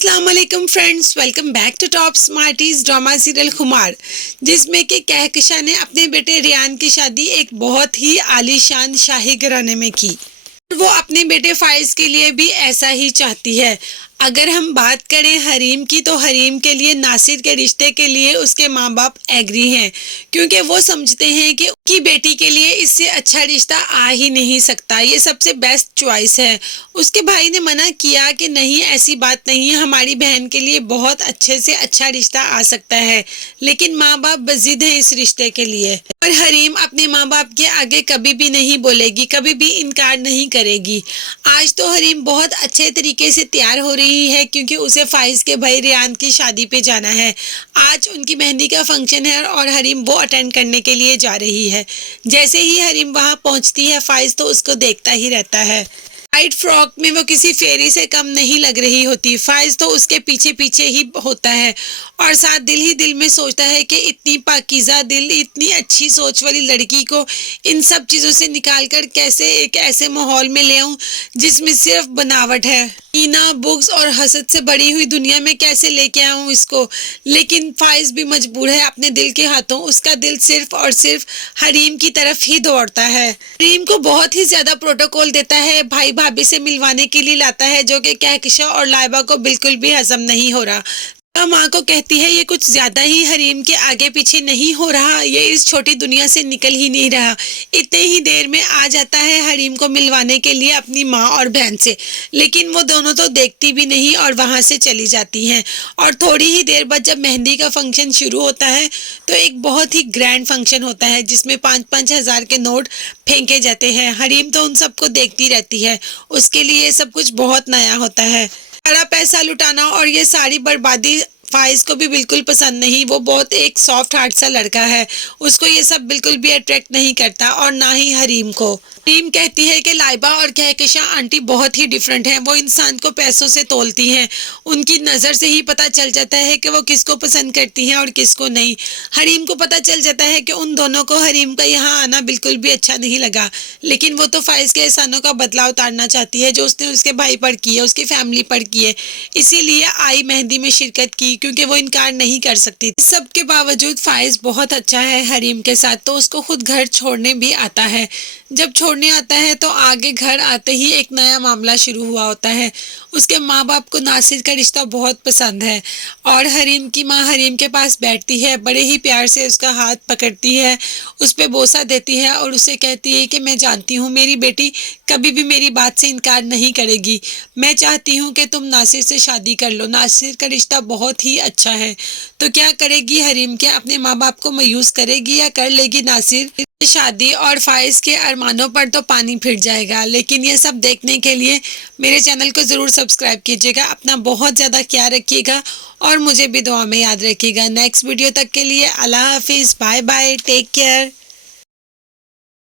अस्सलाम वालेकुम friends, welcome back to Top Smarties drama serial Khumar, जिसमें कि कहकशां ने अपने बेटे रियान की शादी एक बहुत ही आलीशान शाही घराने में की। वो अपने बेटे फाइज के लिए भी ऐसा ही चाहती है। अगर हम बात करें हरीम की, तो हरीम के लिए नासिर के रिश्ते के लिए उसके माँ बाप एग्री हैं, क्योंकि वो समझते हैं कि उनकी बेटी के लिए इससे अच्छा रिश्ता आ ही नहीं सकता, ये सबसे बेस्ट चॉइस है। उसके भाई ने मना किया कि नहीं, ऐसी बात नहीं है, हमारी बहन के लिए बहुत अच्छे से अच्छा रिश्ता आ सकता है, लेकिन माँ बाप बजिद हैं इस रिश्ते के लिए। और हरीम अपने माँ बाप के आगे कभी भी नहीं बोलेगी, कभी भी इनकार नहीं करेगी। आज तो हरीम बहुत अच्छे तरीके से तैयार हो रही है, क्योंकि उसे फाइज के भाई रियान की शादी पे जाना है। आज उनकी मेहंदी का फंक्शन है और हरीम वो अटेंड करने के लिए जा रही है। जैसे ही हरीम वहां पहुंचती है, फाइज तो उसको देखता ही रहता है। वाइट फ्रॉक में वो किसी फेरी से कम नहीं लग रही होती। फाइज तो उसके पीछे पीछे ही होता है और साथ दिल ही दिल में सोचता है कि इतनी पाकीज़ा दिल, इतनी अच्छी सोच वाली लड़की को इन सब चीज़ों से निकाल कर कैसे एक ऐसे माहौल में ले आऊं जिसमें सिर्फ बनावट है। कीना, बुक्स और हसद से बड़ी हुई दुनिया में कैसे लेके आऊं इसको। लेकिन फाइज भी मजबूर है अपने दिल के हाथों। उसका दिल सिर्फ और सिर्फ हरीम की तरफ ही दौड़ता है। हरीम को बहुत ही ज्यादा प्रोटोकॉल देता है, भाई भाभी से मिलवाने के लिए लाता है, जो कि कहकशां और लाइबा को बिल्कुल भी हजम नहीं हो रहा। माँ को कहती है ये कुछ ज्यादा ही हरीम के आगे पीछे नहीं हो रहा, ये इस छोटी दुनिया से निकल ही नहीं रहा। इतने ही देर में आ जाता है हरीम को मिलवाने के लिए अपनी माँ और बहन से, लेकिन वो दोनों तो देखती भी नहीं और वहां से चली जाती हैं। और थोड़ी ही देर बाद जब मेहंदी का फंक्शन शुरू होता है, तो एक बहुत ही ग्रैंड फंक्शन होता है जिसमें 5-5 हजार के नोट फेंके जाते हैं। हरीम तो उन सबको देखती रहती है, उसके लिए ये सब कुछ बहुत नया होता है। सारा पैसा लुटाना और ये सारी बर्बादी फाइज को भी बिल्कुल पसंद नहीं। वो बहुत एक सॉफ्ट हार्ट सा लड़का है, उसको ये सब बिल्कुल भी अट्रैक्ट नहीं करता, और ना ही हरीम को। हरीम कहती है कि लाइबा और कहकशां आंटी बहुत ही डिफरेंट हैं, वो इंसान को पैसों से तोलती हैं, उनकी नज़र से ही पता चल जाता है कि वो किसको पसंद करती हैं और किसको नहीं। हरीम को पता चल जाता है कि उन दोनों को हरीम का यहाँ आना बिल्कुल भी अच्छा नहीं लगा, लेकिन वो तो फाइज के एहसानों का बदला उतारना चाहती है जो उसने उसके भाई पर की है, उसकी फैमिली पर की है। इसीलिए आई मेहंदी में शिरकत की, क्योंकि वो इनकार नहीं कर सकती। इस सब के बावजूद फाइज बहुत अच्छा है हरीम के साथ, तो उसको खुद घर छोड़ने भी आता है। जब छोड़ने आता है तो आगे घर आते ही एक नया मामला शुरू हुआ होता है। उसके माँ बाप को नासिर का रिश्ता बहुत पसंद है और हरीम की माँ हरीम के पास बैठती है, बड़े ही प्यार से उसका हाथ पकड़ती है, उस पर बोसा देती है और उसे कहती है कि मैं जानती हूँ मेरी बेटी कभी भी मेरी बात से इनकार नहीं करेगी। मैं चाहती हूँ कि तुम नासिर से शादी कर लो, नासिर का रिश्ता बहुत ही अच्छा है। तो क्या करेगी हरीम, के अपने माँ बाप को मायूस करेगी या कर लेगी नासिर शादी, और फाइज के अरमानों पर तो पानी फिर जाएगा। लेकिन ये सब देखने के लिए मेरे चैनल को ज़रूर सब्सक्राइब कीजिएगा। अपना बहुत ज़्यादा ख्याल रखिएगा और मुझे भी दुआ में याद रखिएगा। नेक्स्ट वीडियो तक के लिए अल्लाह हाफिज़, बाय बाय, टेक केयर।